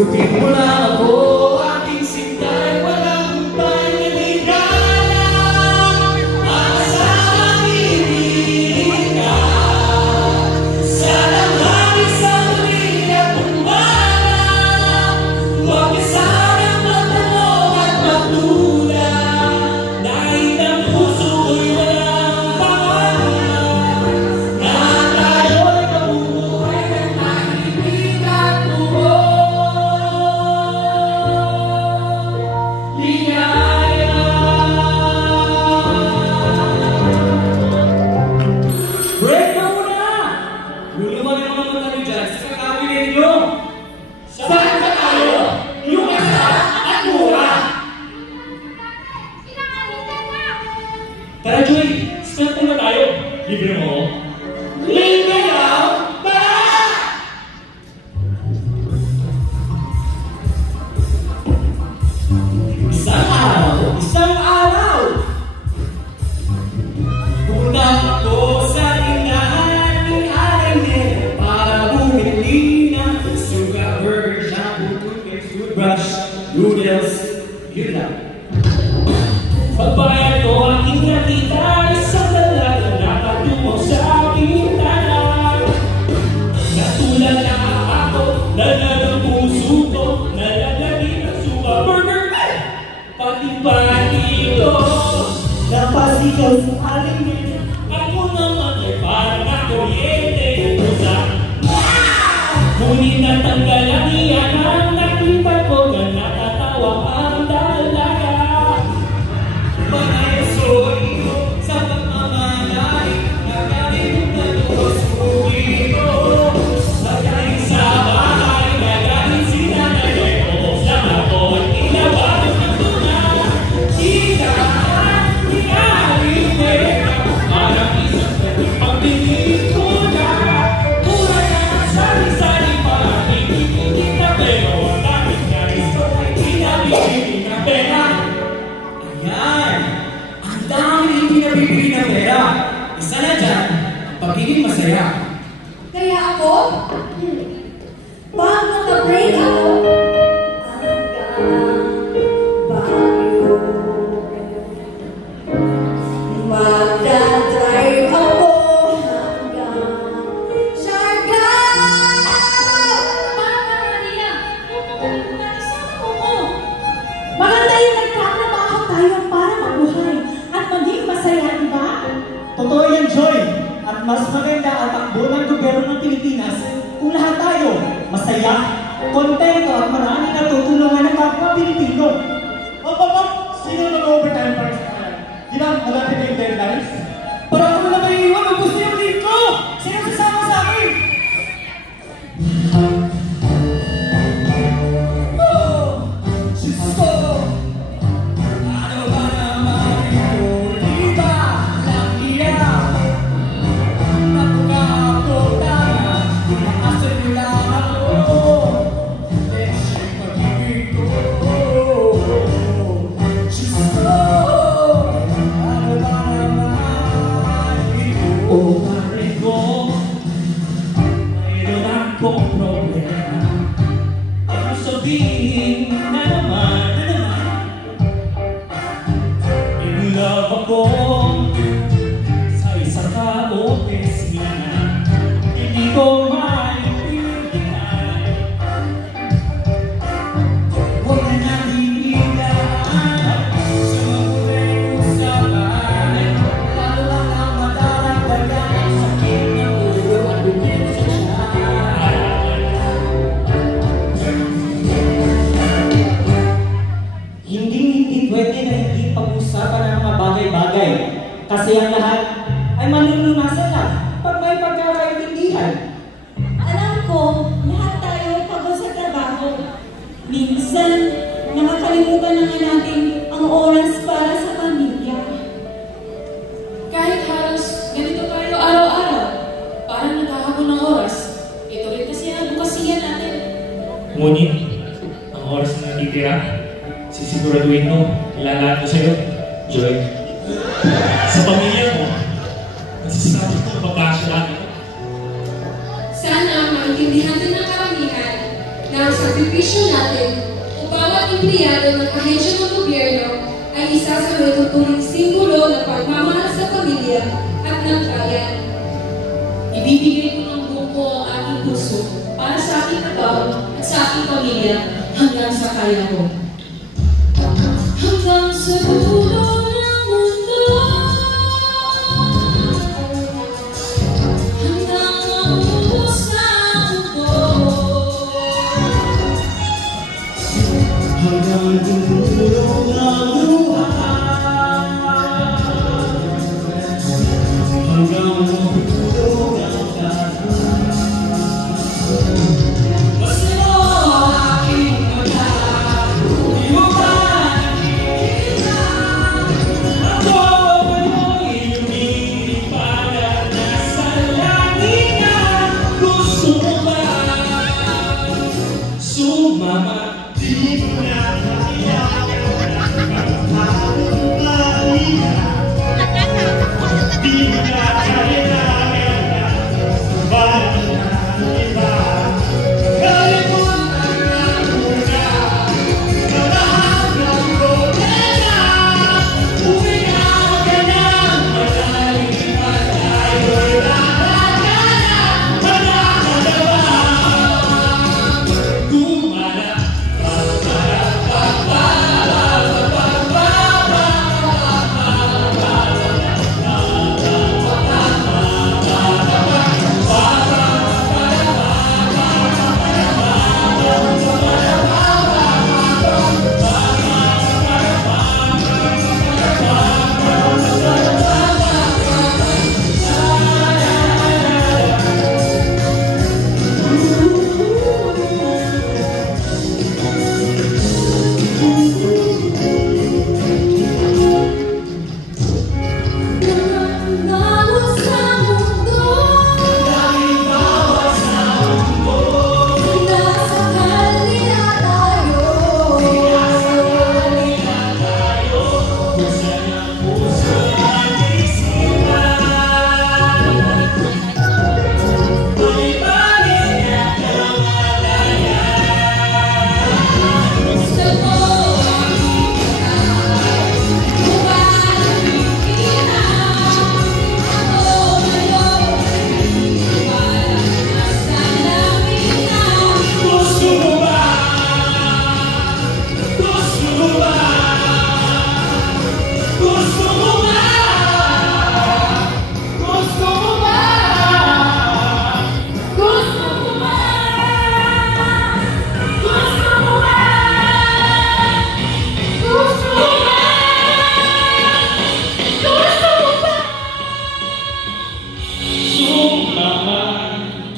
Sagutin mo lang ako, aking sintay, walang paniligaya. Asang ibigin ka sa langhari, sa huli at umaga. Huwag ka sanang magtanong at magtulad, dahil ang puso ko'y walang pangalan, na tayo'y mabubuhay ng tahimik at buo. Ligaya. Break na muna! Luluwag yung mga mata nyo dyan sa kakabili ninyo. Saan ba tayo? Yung isa at mura! Tara, Joy! Saan na tayo? Libre mo ako? Libre lang! Tara! Isang araw! Pumunta ako sa tindahan ni Arene para bumili ng sugar, burger, shampoo, toothpaste, toothbrush, noodles, yun lang. Pagbayad ko aking nakita, isang dalaga nakatumok sa bintana. Natulad na ako, nalala ang puso ko, nalalagin ang sugar, burger, pati-pati ko. Napasigaw sa alingin, ako naman ay parang kuryente. Ngunit natanggal ang iyan ang naklipat ko na natatawa ang dalaga. Panayasoy ko sa pagmamalay, nagalimutan ko sugi ko. Nagaling sa bahay, nagaling si nanay ko. Sama ko at inabalos ng tuna. Ikahan, ikaharin ka, parang isang pagpili ko na. Mura na ang sari-sari, parang ikikikit na pero ang daming nais ko ay pinabibili na pera. Ayan! Ang daming pinabibili na pera. Isa na dyan, pagiging masaya. Kaya ako, baka maka-break ako hanggang Baguio. Magdadrive ako hanggang Siargao. Mama, Maria, kasama mo. Maganda yung nagtatrabaho tayo para mabuhay at maging masaya, di ba? Totoo yan, Joy. At mas maganda ang takbo ng gobyerno ng Pilipinas kung lahat tayo masaya, kontento at maraming natutulungan ng kapwa Pilipino. Sino nag-overtime para sa kanan? Di ba, malapit na yung deadlines? Para ako na may iwan, ubus niyo yung leave ko! Sino sasama sa akin? Oh, Diyos ko! Ano ba naman ito? Di ba lang iyan? Napakakota na, pinakasin nila ako. Leche pag-ibig ko. Diyos ko! Ano ba naman ito? O pare ko, mayroon akong problema. Ano sabihin na naman, in love ako sa isang ka-opisina. Hindi ko maintindihan. Huwag na natin ilaan sa mabuting usapan. Lalo lang ang madaragdagan ang sakit ng ulo at bukit sa tiyan. Hindi pwede na hindi pag-usapan ang mga bagay-bagay. Kasi ang lahat ay malulunasan lang pag may pagkakaintindihan. Alam ko, lahat tayo pagod sa trabaho. Minsan, nakakalimutan na nga natin ang oras para sa pamilya. Kahit halos ganito tayo araw-araw, parang naghahabol ng oras. Ito rin kasi ang bukasiyan natin. Ngunit, ang oras na natitira, sisiguraduhin mo, ilalaan ko sa'yo, Joy. Sa pamilya mo, nasisabi ko ang pagkasya natin. Sana maintindihan din ng karamihan na na ang sakripisyo natin o bawat empleyado ng ahensya ng gobyerno ay isa sa matuturing simbolo ng pagmamahal sa pamilya at ng bayan. Ibibigay ko ng buo ko ang aking puso para sa aking trabaho at sa aking pamilya hanggang sa kaya ko. Hanggang sa dulo ng mundo, hanggang maubos ang mundo, Hanggang dulo ng luha, hanggang mahulog ang lahat. Basta mo aking maghanap, di mo ba nakikita? Ako ay lumilipad at nasa langit na. Gusto mo ba sumama? Di mo na kaya maghahanap pahiya. Di mo na kailangan balang ng iba. Kalimutan na muna na lahat ng problema. Uwi na ka ng malalim at tayo'y lalakaran. Wala ka na ba? Gumala.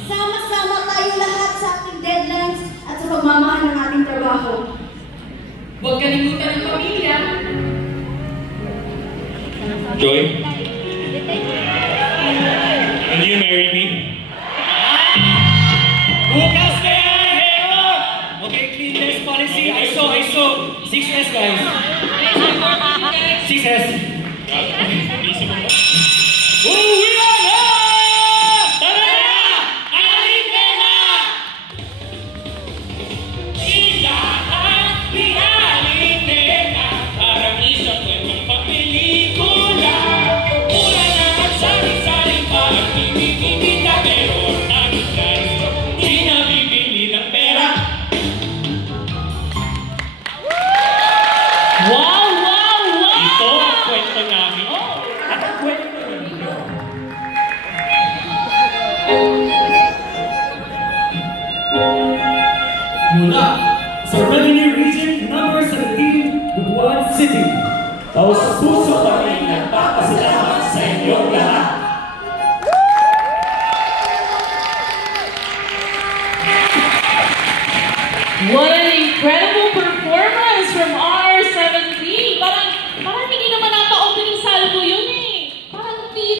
Sama-sama tayo lahat sa ating deadlines at sa pagmamahal ng ating trabaho. Huwag kalimutan ang pamilya. Joy? Will you marry me? Bukas na yan! Hey, oh! Okay, clean desk policy. ISO. 6S, guys. 6S. Uuwi na! Tara na! Aling na! Ilahat ni Alinena, parang isang kwentong pagpelikula. Mura na at sari-saring parang pinikikita, pero ang aming guys, di nabibili ng pera. Wow! Ito ang kwento namin. At ang kwento ninyo. Mula sa Revenue Region number 17, Butuan City. Taos puso kami nagpapasalamat sa inyong lahat. What an incredible performance!